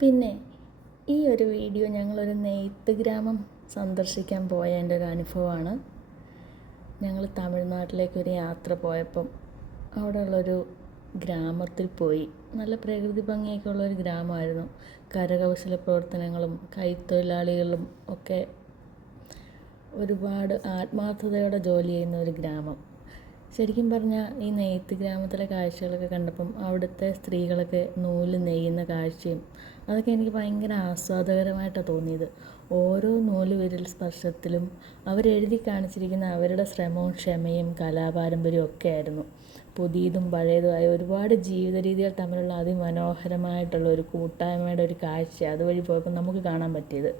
പിന്നെ ഈ ഒരു വീഡിയോ ഞങ്ങളൊരു നെയ്ത്ത് ഗ്രാമം സന്ദർശിക്കാൻ പോയതിന്റെ ഒരു അനുഭവമാണ്. ഞങ്ങൾ തമിഴ്നാട്ടിലേക്കൊരു യാത്ര പോയപ്പം അവിടെയുള്ളൊരു ഗ്രാമത്തിൽ പോയി. നല്ല പ്രകൃതി ഭംഗിയൊക്കെ ഉള്ളൊരു ഗ്രാമമായിരുന്നു. കരകൗശല പ്രവർത്തനങ്ങളും കൈത്തൊഴിലാളികളും ഒക്കെ ഒരുപാട് ആത്മാർത്ഥതയോടെ ജോലി ചെയ്യുന്ന ഒരു ഗ്രാമം. ശരിക്കും പറഞ്ഞാൽ ഈ നെയ്ത്ത് ഗ്രാമത്തിലെ കാഴ്ചകളൊക്കെ കണ്ടപ്പം അവിടുത്തെ സ്ത്രീകളൊക്കെ നൂൽ നെയ്യുന്ന കാഴ്ചയും അതൊക്കെ എനിക്ക് ഭയങ്കര ആസ്വാദകരമായിട്ടാണ് തോന്നിയത്. ഓരോ നൂൽ വിരൽ സ്പർശത്തിലും അവരെഴുതി കാണിച്ചിരിക്കുന്ന അവരുടെ ശ്രമവും ക്ഷമയും കലാപാരമ്പര്യവും ഒക്കെ ആയിരുന്നു. പുതിയതും പഴയതുമായ ഒരുപാട് ജീവിത രീതികൾ തമ്മിലുള്ള അതിമനോഹരമായിട്ടുള്ള ഒരു കൂട്ടായ്മയുടെ ഒരു കാഴ്ച അതുവഴി പോയപ്പോൾ നമുക്ക് കാണാൻ പറ്റിയത്.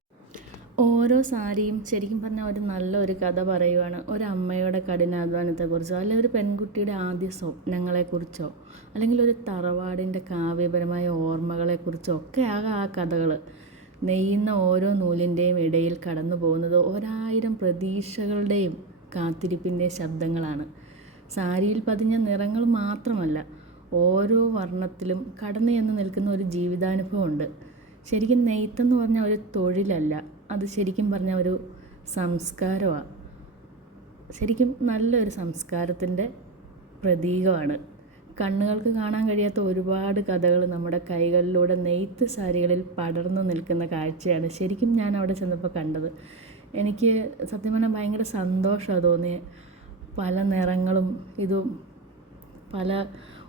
ഓരോ സാരിയും ശരിക്കും പറഞ്ഞാൽ ഒരു നല്ലൊരു കഥ പറയുവാണ്. ഒരു അമ്മയുടെ കഠിനാധ്വാനത്തെക്കുറിച്ചോ അല്ലെങ്കിൽ ഒരു പെൺകുട്ടിയുടെ ആദ്യ സ്വപ്നങ്ങളെക്കുറിച്ചോ അല്ലെങ്കിൽ ഒരു തറവാടിന്റെ കാവ്യപരമായ ഓർമ്മകളെക്കുറിച്ചോ ഒക്കെ ആകാം ആ കഥകൾ നെയ്യുന്ന ഓരോ നൂലിന്റെയും ഇടയിൽ കടന്നു പോകുന്നത് ഒരായിരം പ്രതീക്ഷകളുടെയും കാത്തിരിപ്പിന്റെയും ശബ്ദങ്ങളാണ്. സാരിയിൽ പതിഞ്ഞ നിറങ്ങൾ മാത്രമല്ല ഓരോ വർണത്തിലും കടന്നു ചെന്ന് നിൽക്കുന്ന ഒരു ജീവിതാനുഭവമുണ്ട്. ശരിക്കും നെയ്ത്തെന്ന് പറഞ്ഞാൽ ഒരു തൊഴിലല്ല. അത് ശരിക്കും പറഞ്ഞാൽ ഒരു സംസ്കാരമാണ് ശരിക്കും നല്ലൊരു സംസ്കാരത്തിന്റെ പ്രതീകമാണ്. കണ്ണുകൾക്ക് കാണാൻ കഴിയാത്ത ഒരുപാട് കഥകൾ നമ്മുടെ കൈകളിലൂടെ നെയ്ത്ത് സാരികളിൽ പടർന്നു നിൽക്കുന്ന കാഴ്ചയാണ് ശരിക്കും ഞാൻ അവിടെ ചെന്നപ്പോൾ കണ്ടത്. എനിക്ക് സത്യം പറഞ്ഞാൽ ഭയങ്കര സന്തോഷമാണ് തോന്നിയത് പല നിറങ്ങളും ഇതും പല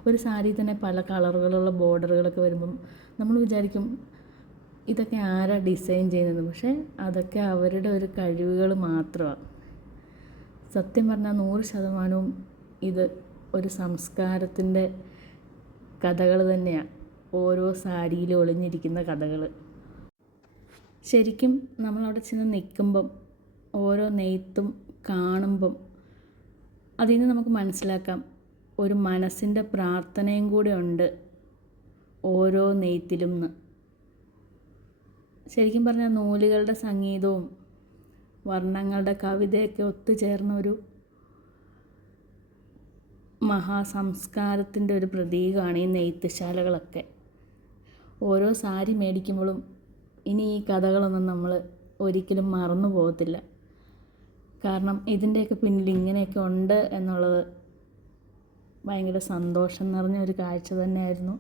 ഒരു സാരി തന്നെ പല കളറുകളുള്ള ബോർഡറുകളൊക്കെ വരുമ്പം നമ്മൾ വിചാരിക്കും ഇതൊക്കെ ആരാ ഡിസൈൻ ചെയ്യുന്നത്? പക്ഷേ അതൊക്കെ അവരുടെ ഒരു കഴിവുകൾ മാത്രമാണ് സത്യം പറഞ്ഞാൽ നൂറ് ശതമാനവും ഇത് ഒരു സംസ്കാരത്തിന്റെ കഥകൾ തന്നെയാണ് ഓരോ സാരിയിൽ ഒളിഞ്ഞിരിക്കുന്ന കഥകൾ ശരിക്കും നമ്മളവിടെ ചെന്ന് നിൽക്കുമ്പം ഓരോ നെയ്ത്തും കാണുമ്പം അതിൽ നിന്ന് നമുക്ക് മനസ്സിലാക്കാം ഒരു മനസ്സിന്റെ പ്രാർത്ഥനയും കൂടെ ഉണ്ട് ഓരോ നെയ്ത്തിലും ശരിക്കും പറഞ്ഞാൽ നൂലുകളുടെ സംഗീതവും വർണങ്ങളുടെ കവിതയൊക്കെ ഒത്തുചേർന്ന ഒരു മഹാസംസ്കാരത്തിന്റെ ഒരു പ്രതീകമാണ് ഈ നെയ്ത്തുശാലകളൊക്കെ. ഓരോ സാരി മേടിക്കുമ്പോഴും ഇനി ഈ കഥകളൊന്നും നമ്മൾ ഒരിക്കലും മറന്നു പോകത്തില്ല. കാരണം ഇതിന്റെയൊക്കെ പിന്നിൽ ഇങ്ങനെയൊക്കെ ഉണ്ട് എന്നുള്ളത് ഭയങ്കര സന്തോഷം നിറഞ്ഞ ഒരു കാഴ്ച തന്നെയായിരുന്നു.